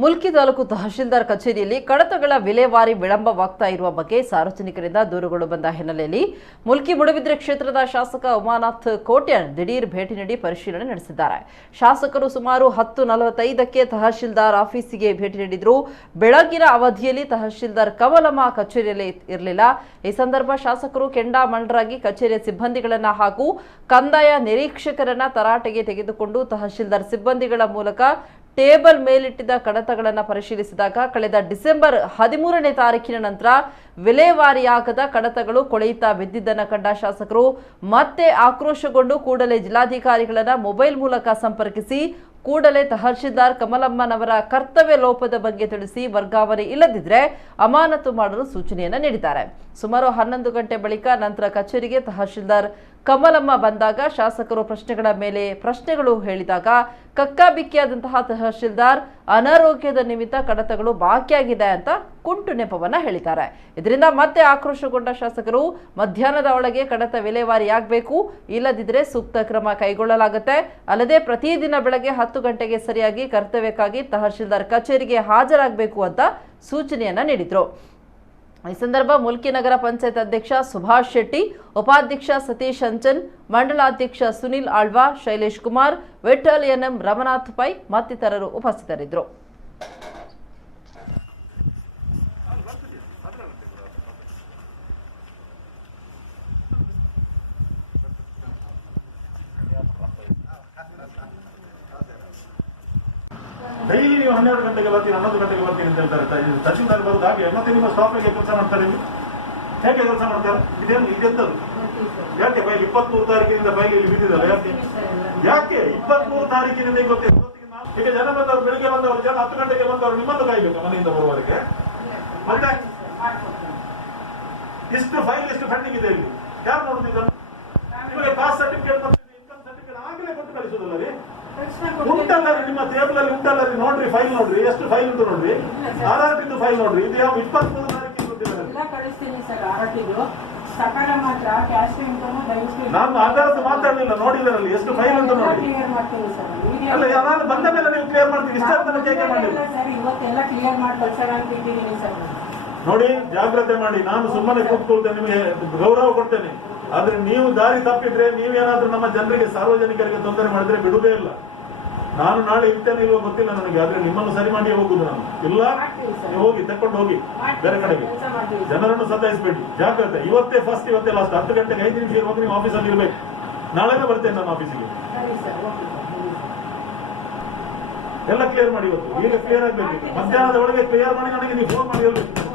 ಮುಲ್ಕಿ ತಾಲೂಕು ತಹಶೀಲ್ದಾರ್ ಕಚೇರಿಯಲ್ಲಿ ಕಡತಗಳ ವಿಲೇವಾರಿ ವಿಳಂಬವಾಗ್ತಾ ಇರುವ ಬಗ್ಗೆ ಸಾರ್ವಜನಿಕರಿಂದ ದೂರುಗಳು ಬಂದ ಹಿನ್ನೆಲೆಯಲ್ಲಿ ಮುಲ್ಕಿ ಮೂಡಬಿದ್ರೆ ಕ್ಷೇತ್ರದ ಶಾಸಕ ಉಮಾನಾಥ್ ಕೋಟ್ಯಾನ್ ದಿಢೀರ್ ಭೇಟಿ ನೀಡಿ ಪರಿಶೀಲನೆ ನಡೆಸಿದ್ದಾರೆ. ಶಾಸಕರು ಸುಮಾರು 10:45ಕ್ಕೆ ತಹಶೀಲ್ದಾರ್ ಆಫೀಸಿಗೆ ಭೇಟಿ ನೀಡಿದ್ರು. ಬೆಳಗಿನ ಅವಧಿಯಲ್ಲಿ ತಹಶೀಲ್ದಾರ್ ಕಮಲಮ್ಮ ಕಚೇರಿಯಲ್ಲಿ ಇರಲಿಲ್ಲ. ಈ ಸಂದರ್ಭ ಶಾಸಕರು ಕೆಂಡಾಮಂಡರಾಗಿ ಕಚೇರಿಯ ಸಿಬ್ಬಂದಿಗಳನ್ನ ಹಾಗೂ ಕಂದಾಯ ನಿರೀಕ್ಷಕರನ್ನ ತರಾಟೆಗೆ ತೆಗೆದುಕೊಂಡು ತಹಶೀಲ್ದಾರ್ ಸಿಬ್ಬಂದಿಗಳ ಮೂಲಕ ಟೇಬಲ್ ಮೇಲಿಟ್ಟಿದ್ದ ಕಡತಗಳನ್ನು ಪರಿಶೀಲಿಸಿದಾಗ ಕಳೆದ ಡಿಸೆಂಬರ್ 13ನೇ ತಾರೀಕಿನ ನಂತರ ವಿಲೇವಾರಿಯಾಗದ ಕಡತಗಳು ಕೊಳೆಯುತ್ತಾ ಬಿದ್ದಿದ್ದನ್ನು ಕಂಡ ಶಾಸಕರು ಮತ್ತೆ ಆಕ್ರೋಶಗೊಂಡು ಕೂಡಲೇ ಜಿಲ್ಲಾಧಿಕಾರಿಗಳನ್ನ ಮೊಬೈಲ್ ಮೂಲಕ ಸಂಪರ್ಕಿಸಿ ಕೂಡಲೇ ತಹಶೀಲ್ದಾರ್ ಕಮಲಮ್ಮನವರ ಕರ್ತವ್ಯ ಲೋಪದ ಬಗ್ಗೆ ತಿಳಿಸಿ ವರ್ಗಾವಣೆ ಇಲ್ಲದಿದ್ದರೆ ಅಮಾನತು ಮಾಡಲು ಸೂಚನೆಯನ್ನ ನೀಡಿದ್ದಾರೆ. ಸುಮಾರು 11 ಗಂಟೆ ಬಳಿಕ ನಂತರ ಕಚೇರಿಗೆ ತಹಶೀಲ್ದಾರ್ ಕಮಲಮ್ಮ ಬಂದಾಗ ಶಾಸಕರು ಪ್ರಶ್ನೆಗಳ ಮೇಲೆ ಪ್ರಶ್ನೆಗಳು ಹೇಳಿದಾಗ ಕಕ್ಕಾಬಿಕ್ಕಿಯಾದಂತಹ ತಹಶೀಲ್ದಾರ್ ಅನಾರೋಗ್ಯದ ನಿಮಿತ್ತ ಕಡತಗಳು ಬಾಕಿಯಾಗಿದೆ ಅಂತ ಕುಂಟು ನೆಪವನ್ನ ಹೇಳಿದ್ದಾರೆ. ಇದರಿಂದ ಮತ್ತೆ ಆಕ್ರೋಶಗೊಂಡ ಶಾಸಕರು ಮಧ್ಯಾಹ್ನದ ಒಳಗೆ ಕಡತ ವಿಲೇವಾರಿಯಾಗಬೇಕು, ಇಲ್ಲದಿದ್ದರೆ ಸೂಕ್ತ ಕ್ರಮ ಕೈಗೊಳ್ಳಲಾಗುತ್ತೆ. ಅಲ್ಲದೆ ಪ್ರತಿದಿನ ಬೆಳಗ್ಗೆ 10 ಗಂಟೆಗೆ ಸರಿಯಾಗಿ ಕರ್ತವ್ಯಕ್ಕಾಗಿ ತಹಶೀಲ್ದಾರ್ ಕಚೇರಿಗೆ ಹಾಜರಾಗಬೇಕು ಅಂತ ಸೂಚನೆಯನ್ನ ನೀಡಿದ್ರು. ಈ ಸಂದರ್ಭ ಮುಲ್ಕಿ ನಗರ ಪಂಚಾಯತ್ ಅಧ್ಯಕ್ಷ ಸುಭಾಷ್ ಶೆಟ್ಟಿ, ಉಪಾಧ್ಯಕ್ಷ ಸತೀಶ್ ಅಂಚನ್, ಮಂಡಲಾಧ್ಯಕ್ಷ ಸುನಿಲ್ ಆಳ್ವಾ, ಶೈಲೇಶ್ ಕುಮಾರ್, ವಿಠಲ್ ಎನ್ಎಂ, ರಮನಾಥ್ ಪೈ ಮತ್ತಿತರರು ಉಪಸ್ಥಿತರಿದ್ದರು. ಡೈಲಿ ನೀವು 12 ಗಂಟೆಗೆ ಬರ್ತೀನಿ, 11 ಗಂಟೆಗೆ ಬರ್ತೀನಿ ಅಂತ ಹೇಳ್ತಾರೆ. ತಹಶೀಲ್ದಾರ್ ಬರೋದು ಹಾಗೆ ಮತ್ತೆ ನಿಮ್ಮ ಸ್ಟಾಫ್ಗೆ ಕೆಲಸ ಮಾಡ್ತಾರೆ. ಹೇಗೆ ಕೆಲಸ ಮಾಡ್ತಾರೆ? ಇದೆಂತದ್ದು? ಯಾಕೆ ಫೈಲ್ 23 ತಾರೀಕಿನಿಂದ ಫೈಲ್ ಇಲ್ಲಿ ಬಿದ್ದಿದ್ದಲ್ಲ? ಯಾಕೆ 23 ತಾರೀಕಿನಿಂದ ಗೊತ್ತಿಲ್ಲ? ಈಗ ಜನ ಬಂದವರು, ಬೆಳಿಗ್ಗೆ ಬಂದವರು, ಜನ 10 ಗಂಟೆಗೆ ಬಂದವರು ನಿಮ್ಮನ್ನು ಕಾಯ್ಬೇಕು ಮನೆಯಿಂದ ಬರುವವರೆಗೆ. ಮತ್ತೆ ಇಷ್ಟು ಫೈಲ್ ಎಷ್ಟು ಪೆಂಡಿಂಗ್ ಇದೆ ಇಲ್ಲಿ? ಯಾರು ನೋಡುತ್ತಿದ್ದಾರೆ? ನಿಮಗೆ ಕಾಸ್ಟ್ ಸರ್ಟಿಫಿಕೇಟ್ ಮತ್ತು ಇನ್ಕಮ್ ಸರ್ಟಿಫಿಕೇಟ್ ಆಗಲೇ ಕೊಟ್ಟು ಕಳಿಸುವುದಲ್ಲ ರೀ? ಉಂಟಲ್ಲ ನಿಮ್ಮ ಟೇಬಲ್ ಅಲ್ಲಿ ಉಂಟಲ್ಲ ರೀ? ನೋಡ್ರಿ ಫೈಲ್ ನೋಡ್ರಿ, ಎಷ್ಟು ಫೈಲ್ ಉಂಟು ನೋಡ್ರಿ. ಆರ್ಆರ್ಟಿದು ಫೈಲ್ ನೋಡ್ರಿ. ಇದು ಯಾವ 23 ತಾರೀಕಿಗೆ ಗೊತ್ತಿಲ್ಲ. ನಾನು ಆಧಾರದ ಮಾತಾಡಲಿಲ್ಲ, ನೋಡಿದರಲ್ಲಿ ಎಷ್ಟು ಫೈಲ್ ಉಂಟು ನೋಡಿ. ಅಲ್ಲ, ನಾನು ಬಂದ ಮೇಲೆ ನೀವು ಕ್ಲಿಯರ್ ಮಾಡ್ತೀವಿ. ಇಷ್ಟ ಹೇಗೆ ಮಾಡಿ ನೋಡಿ, ಜಾಗ್ರತೆ ಮಾಡಿ. ನಾನು ಸುಮ್ಮನೆ ಕೂತ್ಕೊಳ್ತೇನೆ, ನಿಮಗೆ ಗೌರವ ಕೊಡ್ತೇನೆ. ಆದ್ರೆ ನೀವು ದಾರಿ ತಪ್ಪಿದ್ರೆ, ನೀವೇನಾದ್ರೂ ನಮ್ಮ ಜನರಿಗೆ, ಸಾರ್ವಜನಿಕರಿಗೆ ತೊಂದರೆ ಮಾಡಿದ್ರೆ ಬಿಡುವುದೇ ಇಲ್ಲ. ನಾನು ನಾಳೆ ಇರ್ತೇನೆ ಇಲ್ವೋ ಗೊತ್ತಿಲ್ಲ ನನಗೆ, ಆದ್ರೆ ನಿಮ್ಮನ್ನು ಸರಿ ಮಾಡಿ ಹೋಗುದು ನಾನು. ಇಲ್ಲ, ನೀವು ಹೋಗಿ ತಕೊಂಡು ಹೋಗಿ ಬೇರೆ ಕಡೆಗೆ. ಜನರನ್ನು ಸತಾಯಿಸಬೇಡಿ, ಜಾಗ್ರತೆ. ಇವತ್ತೇ ಫಸ್ಟ್, ಇವತ್ತೇ ಲಾಸ್ಟ್. 10 ಗಂಟೆಗೆ 5 ನಿಮಿಷ ಇರುವಾಗ ನೀವು ಆಫೀಸಲ್ಲಿ ಇರ್ಬೇಕು. ನಾಳೆನೇ ಬರ್ತೇನೆ ನನ್ನ ಆಫೀಸಿಗೆ. ಎಲ್ಲ ಕ್ಲಿಯರ್ ಮಾಡಿ ಇವತ್ತು. ಈಗ ಕ್ಲಿಯರ್ ಆಗ್ಬೇಕು. ಮಧ್ಯಾಹ್ನದ ಒಳಗೆ ಕ್ಲಿಯರ್ ಮಾಡಿ ನನಗೆ ನೀವು ಫೋನ್ ಮಾಡಿ ಹೇಳ್ಬೇಕು.